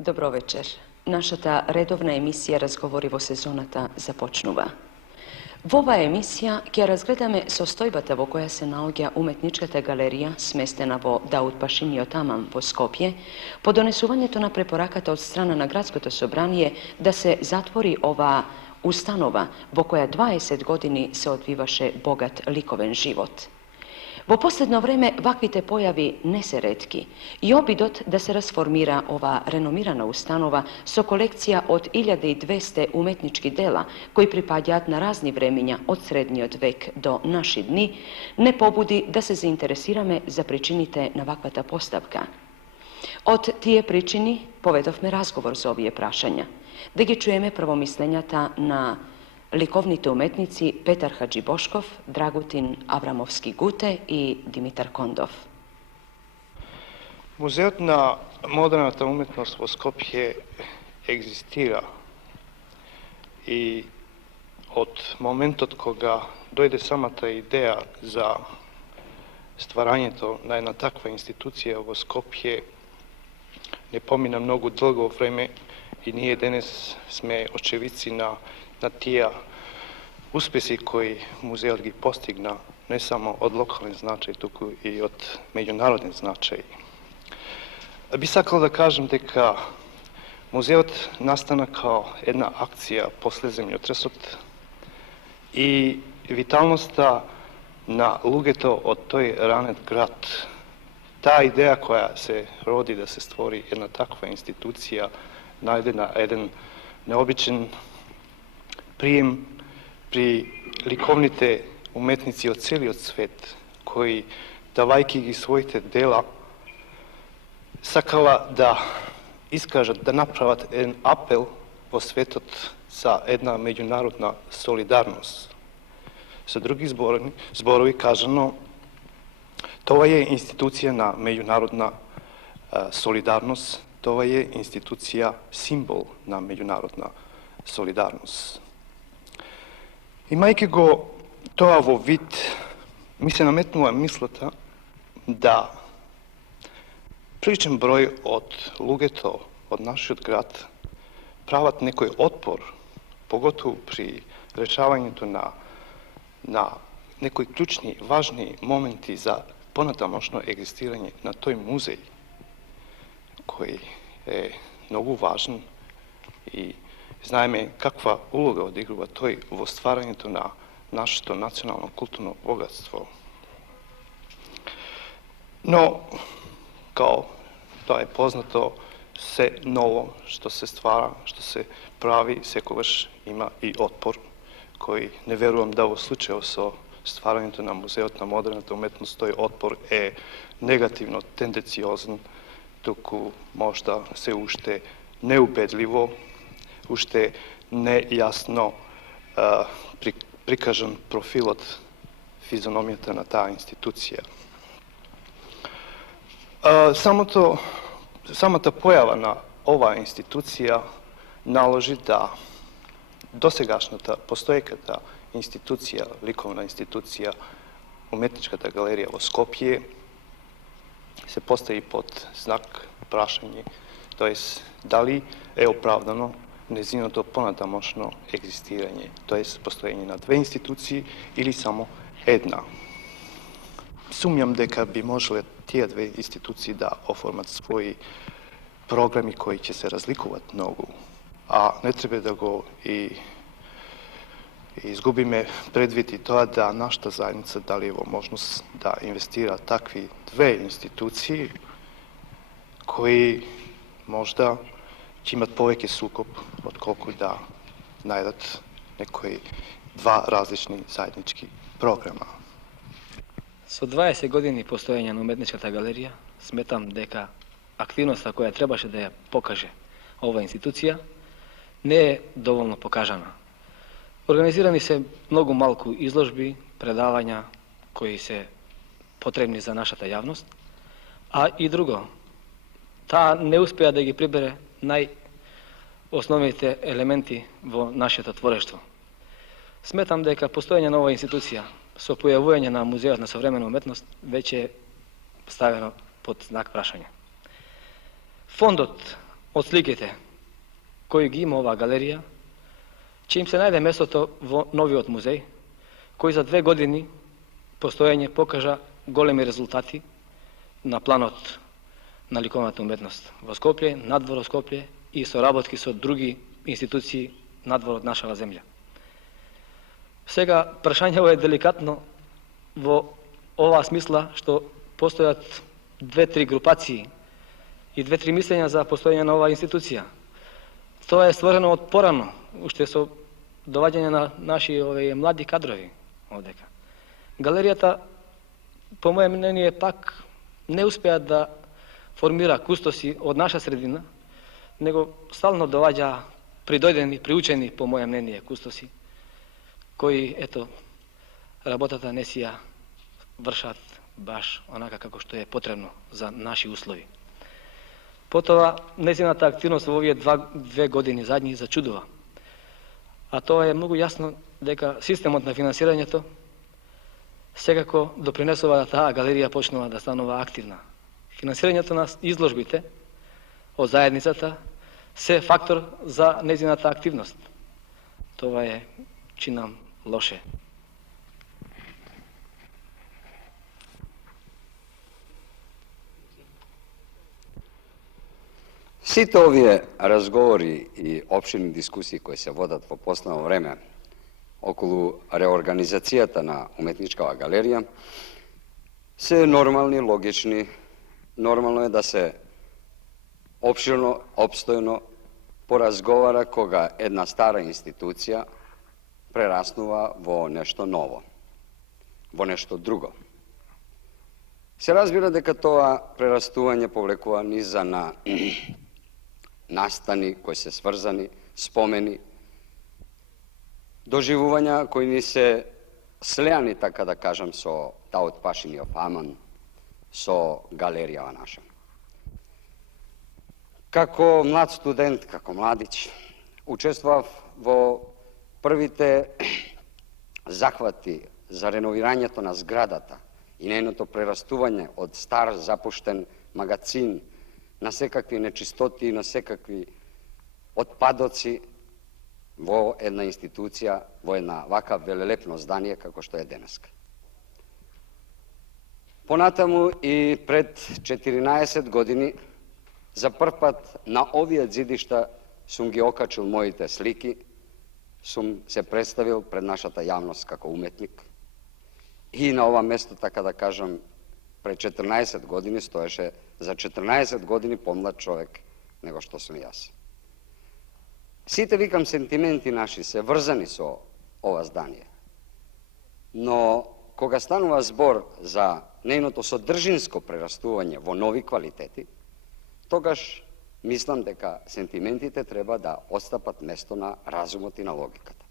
Dobro večer. Naša ta redovna emisija Razgovorivo sezonata započnuva. Ova emisija, kjer razgledame sostojbata vo koja se naogja umetničkata galerija smestena vo Daud Pašinio tamam vo Skopje, po donesuvanje to na preporakata od strana na Gradsko sobranije da se zatvori ova ustanova vo koja 20 godini se odvivaše bogat likoven život. Vo posljedno vreme vakvite pojavi ne se retki i obidot da se rasformira ova renomirana ustanova so kolekcija od 1200 umetničkih dela koji pripadjat na razni vreminja od srednji od vek do naši dni, ne pobudi da se zainteresirame za pričinite na vakvata postavka. Od tije pričini povedovme razgovor za ovije prašanja, da gi čujeme prvomislenjata na likovnite umetnici Petar Hadžiboškov, Dragutin Avramovski-Gute i Dimitar Kondov. Muzejotna moderna umetnost vo Skopje egzistira i od momenta od koga dojde sama ta ideja za stvaranje to na jedna takva institucija vo Skopje ne pomina mnogo dlgo vreme i nije danas sme očevici na tija uspjesi koji muzej gi postigna ne samo od lokalne značaja, tuku i od međunarodne značaja. Bi sakal da kažem deka muzejot nastana kao jedna akcija posle zemljotresot i vitalnosta na lugeto od toj ranet grad. Ta ideja koja se rodi da se stvori jedna takva institucija najde na jedan neobičan prijem pri likovnite umetnici od celi od svet, koji davajki gi svojite dela sakala da iskažat, da napravat jedan apel vo svetot za jedna međunarodna solidarnost. Sa drugih zborovi kažano, to je institucija na međunarodna solidarnost, to je institucija simbol na međunarodna solidarnost. Imajke go toavo vid, mi se nametnula mislata da priličan broj od lugeto, od našeg grad, pravat nekoj otpor, pogotovo pri rešavanju to na nekoj ključni, važni momenti za ponadamošno egzistiranje na toj muzej, koji je mnogo važan i znajme kakva uloga odigrava toj vo stvaranju to na naše to nacionalno kulturno bogatstvo. No, kao to je poznato, sve novo što se stvara, što se pravi, sekovaš ima i otpor, koji ne verujem da u slučaju sa stvaranjem to na muzejotna moderna umetnost, toj otpor je negativno tendenciozan, tuku možda se ušte neubedljivo, ušte nejasno prikažan profil od fizionomijata na ta institucija. Sama ta pojava na ova institucija naloži da dosegašnja ta postojeka ta institucija, likovna institucija, umetnička ta galerija vo Skopje se postavi pod znak prašanje, to jest da li je opravdano njezino to ponadamošno egzistiranje, to jest postojenje na dve institucije ili samo jedna. Sumnjam deka bi možele tije dve institucije da oformat svoji programi koji će se razlikovati mnogo, a ne treba da go i izgubime predvidi to da našta zajednica da li je možnost da investira takvi dve institucije koji možda će imati poveke sukob od koliko da najdat nekoj dva različni zajednički programa. Со 20 години постојање на уметничката галерија, сметам дека активноста која требаше да ја покаже ова институција не е доволно покажана. Организирани се многу малку изложби, предавања кои се потребни за нашата јавност, а и друго, таа не успеа да ги прибере најосновните елементи во нашето творештво. Сметам дека постојање на оваа институција со појавување на музеот на современа уметност веќе е ставено под знак прашање. Фондот od slikите koju gi ima ova galerija, čim se najde mesto во новиот музеј, кој за 2 години постојање покажа големи резултати на планот на ликовната уметност во Скопје, надвор од Скопје и соработки со други институции надвор од нашава земја. Сега, прашањето е деликатно во оваа смисла што постојат 2-3 групации и 2-3 мислења за постојање на оваа институција. Тоа е створено од порано, уште со доваѓање на наши млади кадрови овдека. Галеријата, по моје мнение, пак не успеа да формира кустоси од наша средина, него стално доваѓа придојдени, приучени, по моје мнение, кустоси, кои, ето, работата не си ја вршат баш онака како што е потребно за наши услови. Потоа, незината активност во овие 2 години задни зачудува. А тоа е многу јасно дека системот на финансирањето секако допринесува да таа галерија почнува да станува активна. Финансирањето на изложбите од заедницата се фактор за незината активност. Тоа е чинам лоше. Сите овие разговори и опширни дискусии кои се водат во последно време околу реорганизацијата на уметничкава галерија се нормални, логични. Нормално е да се опширно, опстојно поразговара кога една стара институција прераснува во нешто ново, во нешто друго. Се разбира дека тоа прерастување повлекува низа на настани кои се сврзани, спомени, доживувања кои ни се слеани, така да кажам, со таот пашиниот аман, со галеријава наша. Како млад студент, како младич, учествував во првите захвати за реновирањето на зградата и нејното прерастување од стар запуштен магацин на секакви нечистоти, на секакви отпадоци во една институција, во една вака велелепно здание како што е денеска. Понатаму и пред 14 години за прв пат на овие зидишта сум ги окачил моите слики, сум се представил пред нашата јавност како уметник и на ова место, така да кажам, пред 14 години стоеше за 14 години помлад човек него што сум јас. Сите, викам, сентименти наши се врзани со ова здание. Но кога станува збор за нејното содржинско прерастување во нови квалитети, тогаш мислам дека сентиментите треба да отстапат место на разумот и на логиката.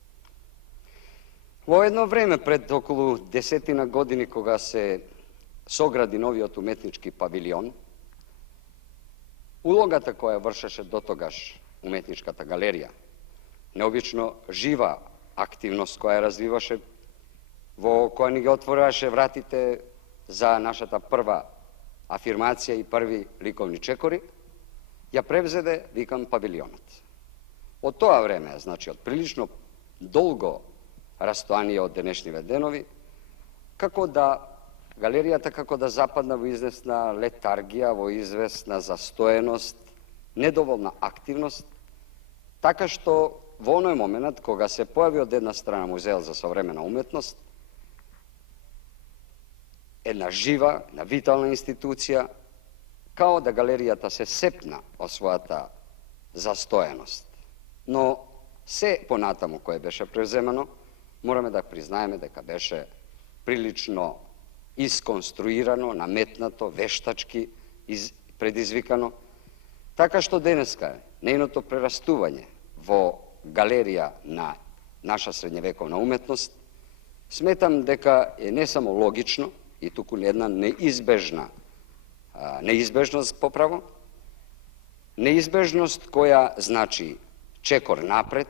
Во едно време, пред околу 10 години, кога се согради новиот уметнички павилион, улогата која вршеше дотогаш уметничката галерија, необично жива активност која развиваше, во која ни ги отворуваше вратите за нашата прва афирмација и први ликовни чекори, ја превзеде, викам, павилионот. Од тоа време, значи, од прилично долго растоание од денешниве денови, како да галеријата како да западна во известна летаргија, во известна застоеност, недоволна активност, така што во оној момент кога се појави од една страна музејот за современа уметност, една жива, една витална институција, као да галеријата се сепна од својата застоеност. Но се понатаму кое беше превземано, мораме да признаеме дека беше прилично исконструирано, наметнато, вештачки предизвикано, така што денеска нејното прерастување во галерија на наша средњевековна уметност, сметам дека е не само логично, и туку една неизбежност поправо, неизбежност која значи чекор напред,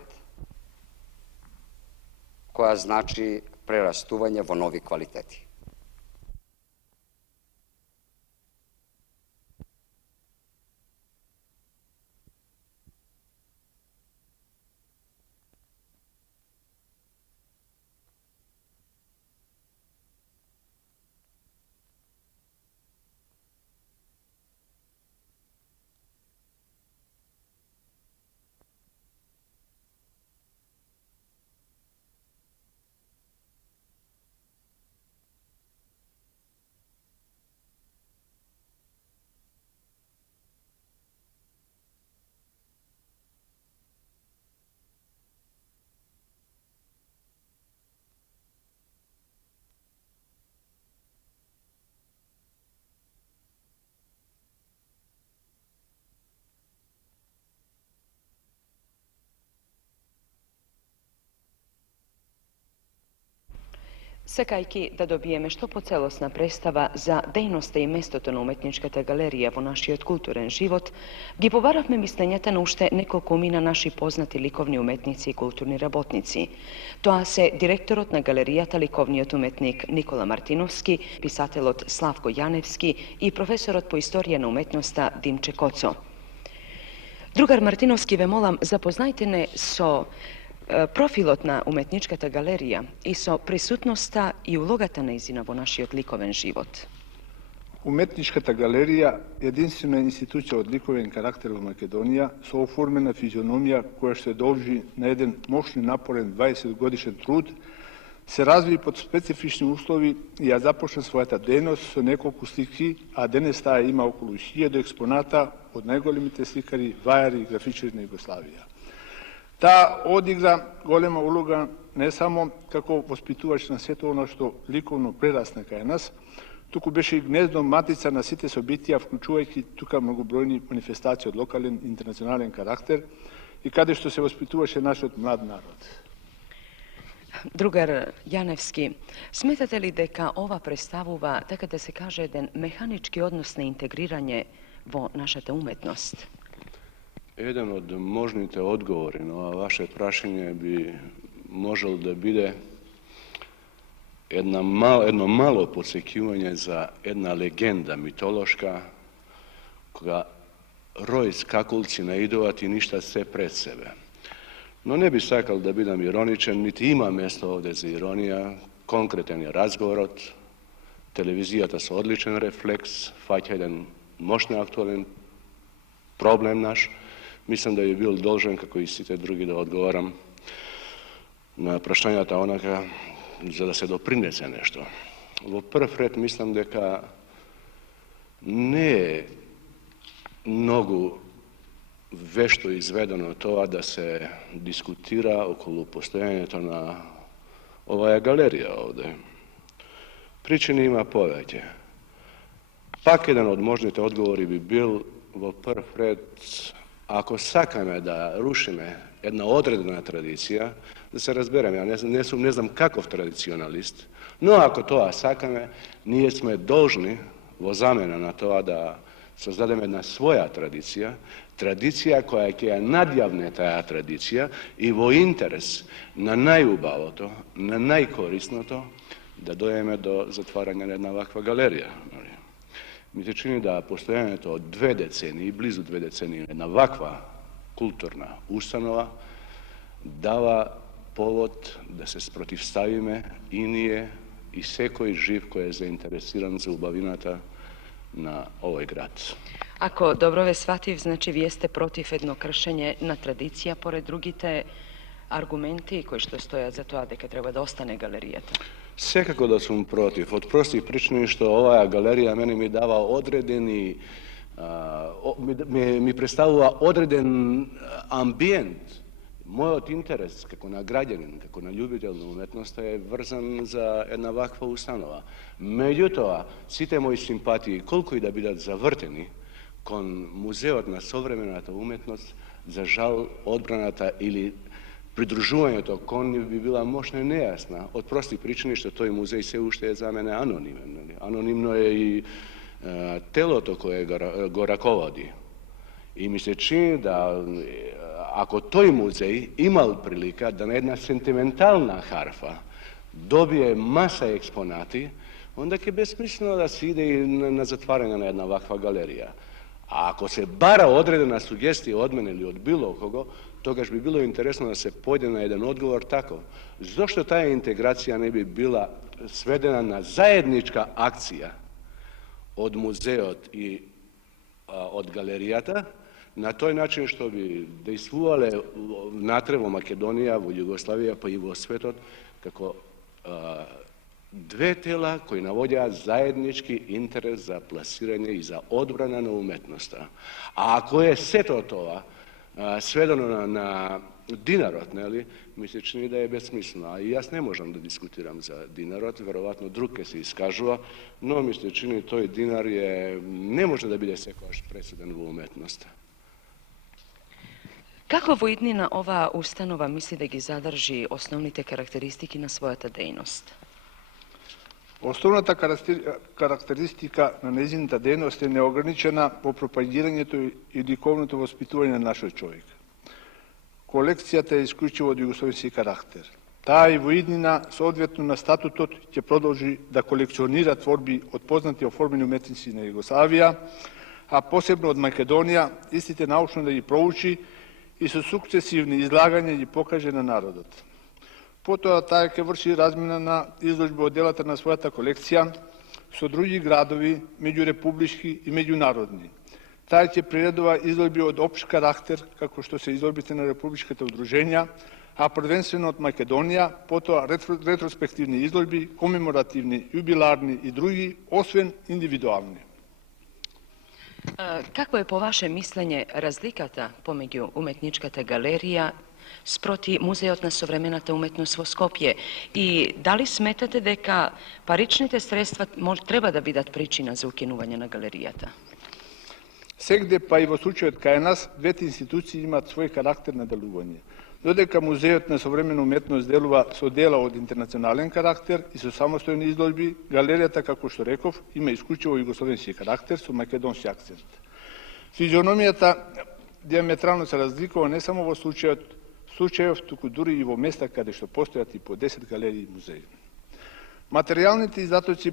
која значи прерастување во нови квалитети. Sekajki da dobijeme što pocelosna predstava za dejnoste i mestotona umetničkata galerija vo našiot kulturen život, gdje povaravme mistenjata na ušte nekoliko mina naši poznati likovni umetnici i kulturni rabotnici. Toa se direktorot na galerijata likovniot umetnik Nikola Martinovski, pisatelot Slavko Janevski i profesorot po istorije na umetnosta Dimče Koco. Drugar Martinovski, ve molam, zapoznajte ne so profilotna umetničkata galerija i so prisutnosta i ulogata neizina vo našiot likoven život. Umetničkata galerija jedinstvena institucija od likoven karakter u Makedonija, so oformena fizionomija koja se doži na jedan moćni naporen 20-godišnji trud, se razvije pod specifični uslovi i ja započnem svojata dejnost sa nekoliko sliki, a danes staja ima okolo 1000 eksponata od najgolemite slikari, vajari i grafičari na Jugoslavija. Ta odigra golema uloga ne samo kako vospituvač na sve to ono što likovno prerasne kaj nas, tuku beše i gnezdo matica na site sobitija, vključujući tuka mnogobrojni manifestacije od lokalen i internacionalen karakter i kada što se vospituvaše naš od mlad narod. Drugar Janevski, smetate li deka ova predstavuva, tako da se kaže, den mehanički odnos na integriranje vo našata umetnost? Jedan od možnite odgovori na vaše prašenje bi moželo da bude jedno malo podsekivanje za jedna legenda mitološka koja roj skakulci naidovati ništa sve pred sebe. No ne bi sakal da budem ironičan, niti ima mjesto ovdje za ironija, konkretan je razgovorot, televizijata su odličan refleks, faća jedan moćno aktualan problem naš. Mislim da je bil dolžen, kako i svi drugi, da odgovaram na prašanjata onaka, za da se doprinese nešto. V prv red mislim, da ne mnogo vešto izvedeno to, da se diskutira okolo postojanja to na ova galerija ovdje. Pričini ima povedje. Pak jedan od možnite odgovori bi bil v prv red, ako sakame da rušime jedna odredna tradicija, da se razberem, ja ne znam kakov tradicionalist, no ako to sakame, nije sme dolžni vo zamena na to da sozdademe jedna svoja tradicija koja je nadjavne ta tradicija i vo interes na najubavo to, na najkorisno to, da dojeme do zatvaranja jedna ovakva galerija. Mi se čini da postojanje to 2 decenije, blizu 2 decenije, jedna ovakva kulturna ustanova dava povod da se sprotivstavime inije i sve koji živ koji je zainteresiran za ubavinata na ovoj grad. Ako dobro ve shvativ, znači vi jeste protiv jedno kršenje na tradicija, pored drugite argumenti koji što stoja za to, da treba da ostane galerijata. Svekako da sam protiv. Od prostih pričini što ova galerija meni mi dava odredeni, mi predstavlja odreden ambijent. Moj interes, kako na građanin, kako na ljubitelj umetnosti, je vrzan za jedna ovakva ustanova. Međutim, svi te moji simpatiji, koliko i da bi zavrteni, kon muzeot na sovremenata umetnost, za žal odbranata ili pridruživanje to kon bi bila moćno nejasna, od prostih pričini što to je muzej sve ušte je za mene anonimen. Anonimno je i telo to koje go rakovodi. I mi se čini da ako toj muzej imal prilika da na jedna sentimentalna harfa dobije masa eksponati, onda je besmisleno da se ide i na zatvaranje na jedna ovakva galerija. A ako se bara odredena sugestija od mene ili od bilo koga, togaž bi bilo interesno da se pojde na jedan odgovor tako. Zašto ta integracija ne bi bila svedena na zajednička akcija od muzeja i od galerijata, na toj način što bi dejstvovale natrevo Makedonija, v Jugoslavija pa i v svetot, kako dve tela koji navodja zajednički interes za plasiranje i za odbrana na umetnost. A ako je sve to toga svedeno na dinarot, mi se čini da je besmisleno. A i jas ne možem da diskutiram za dinarot, verovatno druge se iskažuva, no mi se čini toj dinar ne može da bude sekoš presudan u umetnost. Kako vojdnina ova ustanova misli da gi zadrži osnovnite karakteristiki na svojata dejnost? Основната карактеристика на незината дейност е неограничена во пропагирањето и ликовното воспитување на нашиот човек. Колекцијата е исклучиво од југословенски карактер. Таа и во иднина, соодветно на статутот, ќе продолжи да колекционира творби од познати оформени уметници на Југославија, а посебно од Македонија, истите научно да ги проучи и со сукцесивни излагања ги покаже на народот. Потоа таа ќе врши размена на изложби од делата на својата колекција со други градови, меѓурепублички и меѓународни. Таа ќе приредува изложби од општ карактер, како што се изложбите на републичките удруженја, а првенствено од Македонија, потоа ретроспективни изложби, комеморативни, јубиларни и други, освен индивидуални. Какво е по ваше мислење разликата помеѓу уметничката галерија спроти Музеот на современата уметност во Скопје и дали сметате дека паричните средства треба да бидат причина за укинување на галеријата? Сегде, па и во случајот кај нас, двете институции имаат свој карактер на делување. Додека Музеот на современа уметност делува со дела од интернационален карактер и со самостојни изложби, галеријата, како што реков, има исклучиво југословенски карактер со македонски акцент. Физиономијата диаметрално се разликува не само во случајов, туку дури и во места каде што постојат и по 10 галерии и музеи. Материјалните издатоци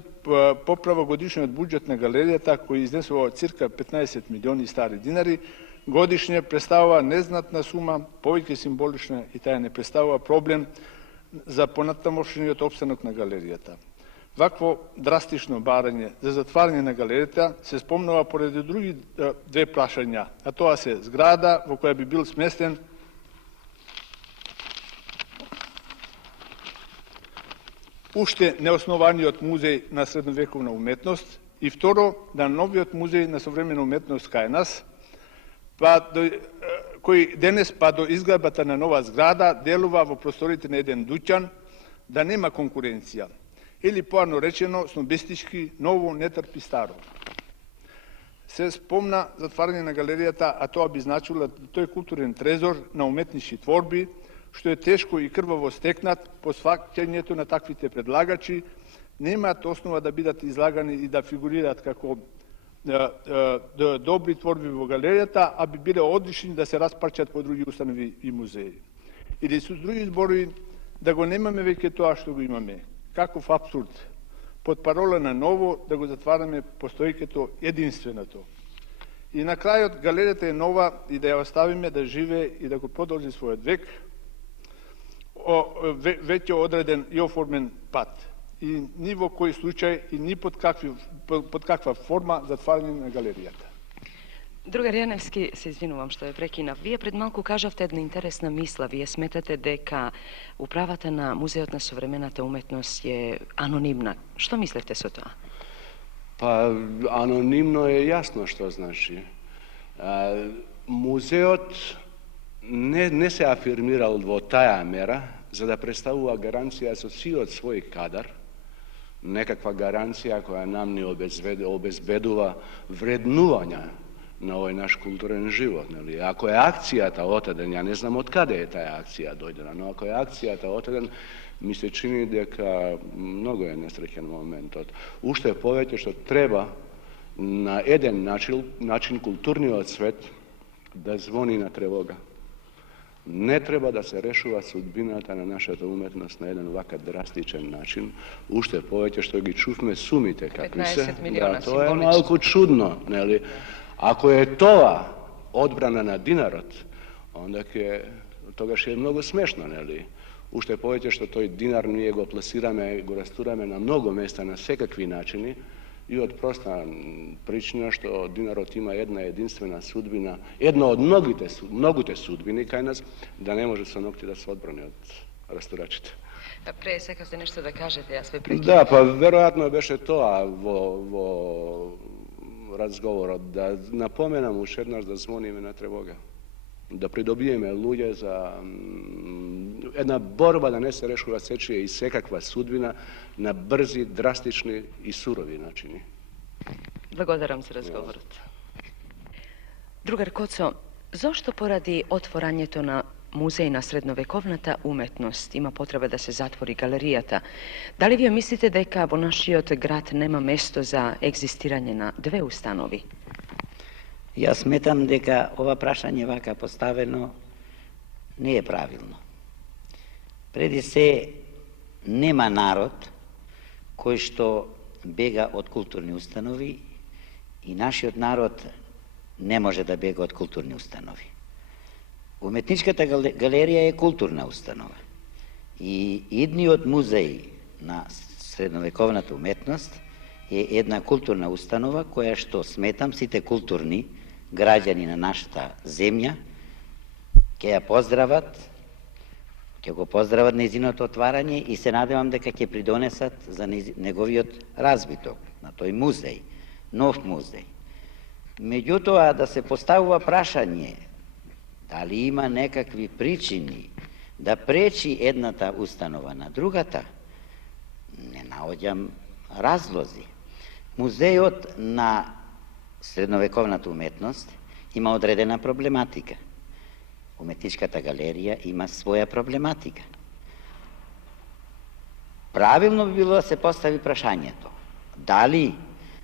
поправа годишниот буџет на галеријата, кој изнесува цирка 15 милиони стари динари, годишње представува незнатна сума, повеќе символична, и таа не представува проблем за понатамошниот опстанок на галеријата. Вакво драстично барање за затварање на галеријата се спомнува поради други две прашања, а тоа се зграда во која би бил сместен уште неоснованиот музеј на средновековна уметност и второ, да новиот музеј на современа уметност кај нас, кој денес па до изградбата на нова зграда делува во просторите на еден дуќан, да нема конкуренција. Или поарно речено, снобистички, ново не трпи старо. Се спомна затварање на галеријата, а тоа би значило да тој културен трезор на уметнички творби, што е тешко и крваво стекнат, по сваќањето на таквите предлагачи, немаат основа да бидат излагани и да фигурираат како добри творби во галеријата, а би биле одлични да се распарчат по други установи и музеи. Или со други зборови, да го немаме веќе тоа што го имаме. Каков абсурд. Под парола на ново да го затвараме постојкето единственото. И на крајот галеријата е нова и да ја оставиме да живее и да го продолжи својот век, веќе одреден и оформен пат. И ни во кој случај и ни под каква форма затварање на галеријата. Другар Јаневски, се извинувам што ја прекинав. Вие пред малку кажавте една интересна мисла. Вие сметате дека управата на Музеот на современата уметност е анонимна. Што мислевте со тоа? Па, анонимно е јасно што значи. Музеот не се афирмирал во таа мера за да представува гаранција со сиот свој кадар, некаква гаранција која нам ни обезбедува вреднување на овој наш културен живот. Нели? Ако е акцијата отеден, ја не знам од каде е таа акција дојдена, но ако е акцијата отеден, ми се чини дека многу е несреќен моментот. Уште повеќе што треба на еден начин културниот свет да звони на тревога. Не треба да се решува судбината на нашата уметност на еден вака драстичен начин, уште повеќе што ги чувме сумите какви се. 15 милиона тоа е малку чудно, нели? Ако е тоа одбрана на динарот, онда тогаш е многу смешно, нели? Уште повеќе што тој динар ние го пласираме, го растураме на многу места, на секакви начини, и од проста причина што динарот има една единствена судбина, една од многуте судбини кај нас, да не може со ногти да се одбрани од растурачите. Пре сакавте нешто да кажете, јас ве прекинав. Да, па веројатно беше тоа во разговорот, да напоменам уште еднаш да звониме на тревога. Да придобиеме луѓе за една борба да не се решува сечија и секаква судбина на брзи, драстични и сурови начини. Благодарам за разговорот. Другар Коцо, зошто поради отворањето на muzejna srednjovekovnata umetnost ima potreba da se zatvori galerijata. Da li vi mislite дека во нашиот град нема место за екзистирање на две установи? Јас сметам дека ова прашање вака поставено не е правилно. Преди се нема народ кој што бега од културни установи и нашиот народ не може да бега од културни установи. Уметничката галерија е културна установа и идниот музеј на средновековната уметност е една културна установа која што сметам сите културни граѓани на нашата земја ќе ја поздрават, ќе го поздрават нејзиното отварање и се надевам дека ќе придонесат за неговиот развиток на тој музеј, нов музеј. Меѓутоа да се поставува прашање дали има некакви причини да пречи едната установа на другата, не наоѓам разлози. Музејот на средновековната уметност има одредена проблематика. Уметничката галерија има своја проблематика. Правилно би било да се постави прашањето дали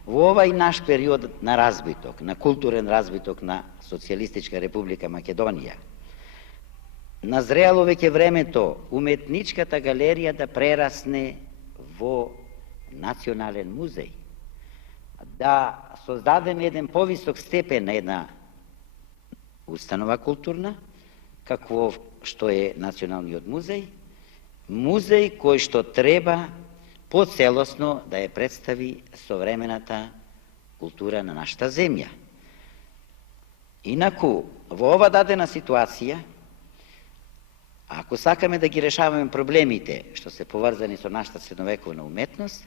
во овај наш период на развиток, на културен развиток на Социјалистичка република Македонија, назреало веќе времето уметничката галерија да прерасне во национален музеј, да создадеме еден повисок степен на една установа културна, какво што е националниот музеј, музеј кој што треба поцелосно да ја представи современата култура на нашата земја. Инаку, во ова дадена ситуација, ако сакаме да ги решаваме проблемите што се поврзани со нашата средновековна уметност,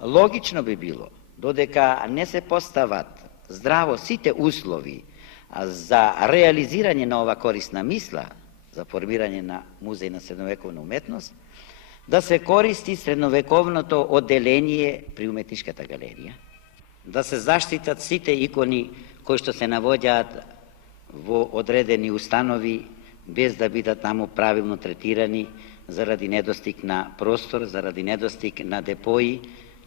логично би било, додека не се постават здраво сите услови за реализирање на ова корисна мисла, за формирање на музеј на средновековна уметност, да се користи средновековното одделение при уметничката галерија, да се заштитат сите икони кои што се навоѓаат во одредени установи без да бидат таму правилно третирани заради недостиг на простор, заради недостиг на депои,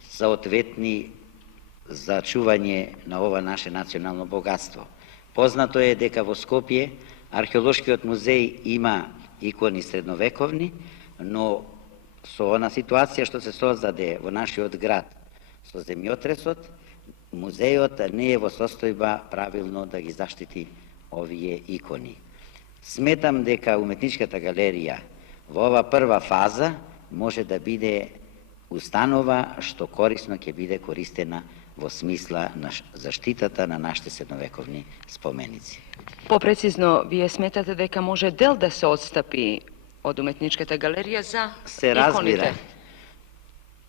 соодветни за чување на ова наше национално богатство. Познато е дека во Скопје археолошкиот музеј има икони средновековни, но со она ситуација што се создаде во нашиот град со земјотресот, музејот не е во состојба правилно да ги заштити овие икони. Сметам дека уметничката галерија во ова прва фаза може да биде установа што корисно ќе биде користена во смисла на заштитата на нашите средновековни споменици. Попрецизно, вие сметате дека може дел да се отстапи од уметничката галерија за се разбира,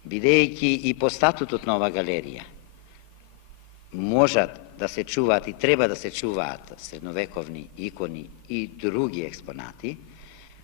бидејќи и по статутот на ова галерија можат да се чуваат и треба да се чуваат средновековни икони и други експонати,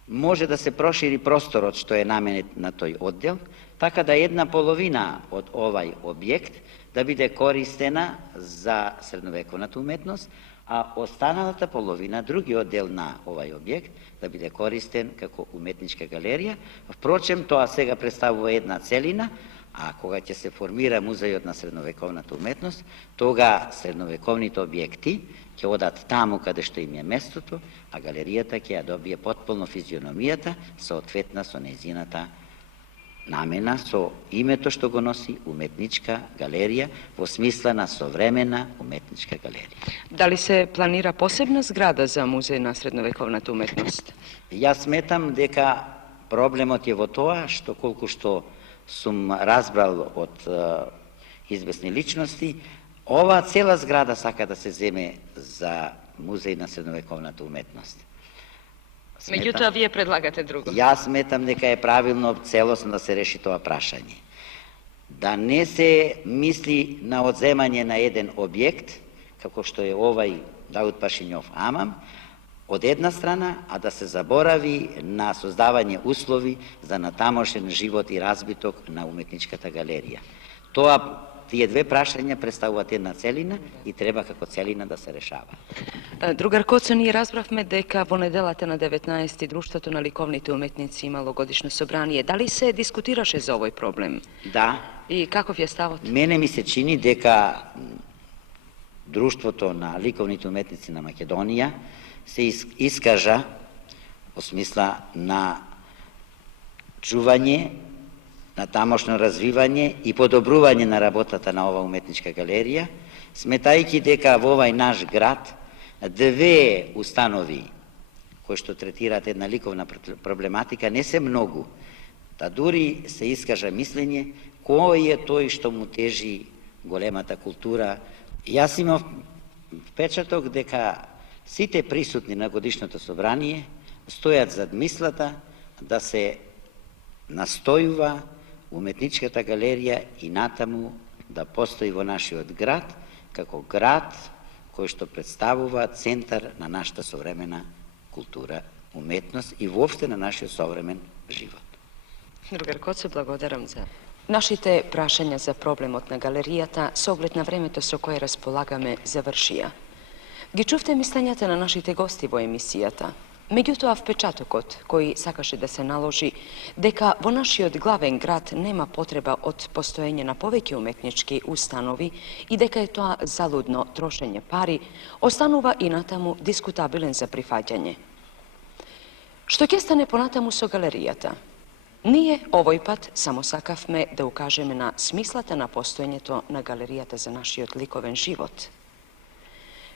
може да се прошири просторот што е наменет на тој оддел, така да една половина од овај објект да биде користена за средновековната уметност, а останалата половина, другиот дел на овај објект, да биде користен како уметничка галерија. Впрочем, тоа сега представува една целина, а кога ќе се формира музејот на средновековната уметност, тога средновековните објекти ќе одат таму каде што им е местото, а галеријата ќе ја добие потполно физиономијата, соодветна со нејзината намена, со името што го носи уметничка галерија во смисла на современа уметничка галерија. Дали се планира посебна зграда за музеј на средновековната уметност? Јас сметам дека проблемот е во тоа што колку што сум разбрал од известни личности, ова цела зграда сака да се земе за музеј на средновековната уметност. Меѓутоа, вие предлагате друго. Јас сметам дека е правилно целосно да се реши тоа прашање. Да не се мисли на одземање на еден објект, како што е овај Даут Пашињов Амам, од една страна, а да се заборави на создавање услови за натамошен живот и разбиток на уметничката галерија. Тие две прашања представуваат една целина и треба како целина да се решава. Drugar Koco, nije razpravme deka vo nedelate na 19. društvo na likovните umetnici imalo godišnje sobranije. Da li se diskutiraše za ovaj problem? Da. I kakov je stavot? Мене ми се чини дека Друштвото на ликовните уметници на Македонија се искажа во смисла на чување, на тамошно развивање и подобрување на работата на ова уметничка галерија, сметајќи дека во овај наш град две установи кои што третираат една ликовна проблематика не се многу, да дури се искажа мислење кој е тој што му тежи големата култура. Јас имав впечаток дека сите присутни на годишното собрание стојат зад мислата да се настојува уметничката галерија и натаму да постои во нашиот град како град кој што представува центар на нашата современа култура, уметност и воопште на нашиот современ живот. Другар Коцо, благодарам за нашите прашања за проблемот на галеријата со оглед на времето со кое располагаме завршија. Ги чувте мислењата на нашите гости во емисијата. Меѓутоа, впечатокот кој сакаше да се наложи дека во нашиот главен град нема потреба од постоење на повеќе уметнички установи и дека е тоа залудно трошење пари, останува и натаму дискутабилен за прифаќање. Што ќе стане понатаму со галеријата? Ние овој пат само сакавме да укажеме на смислата на постоењето на галеријата за нашиот ликовен живот.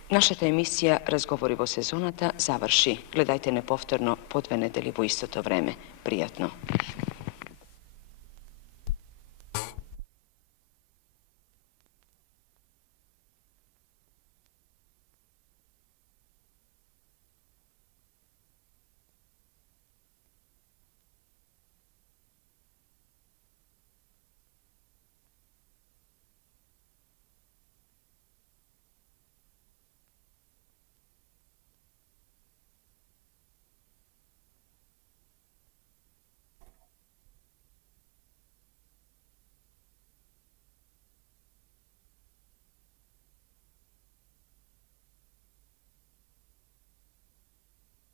Нашата емисија Разговори во сезоната заврши. Гледајте неповторно по 2 недели во истото време. Пријатно.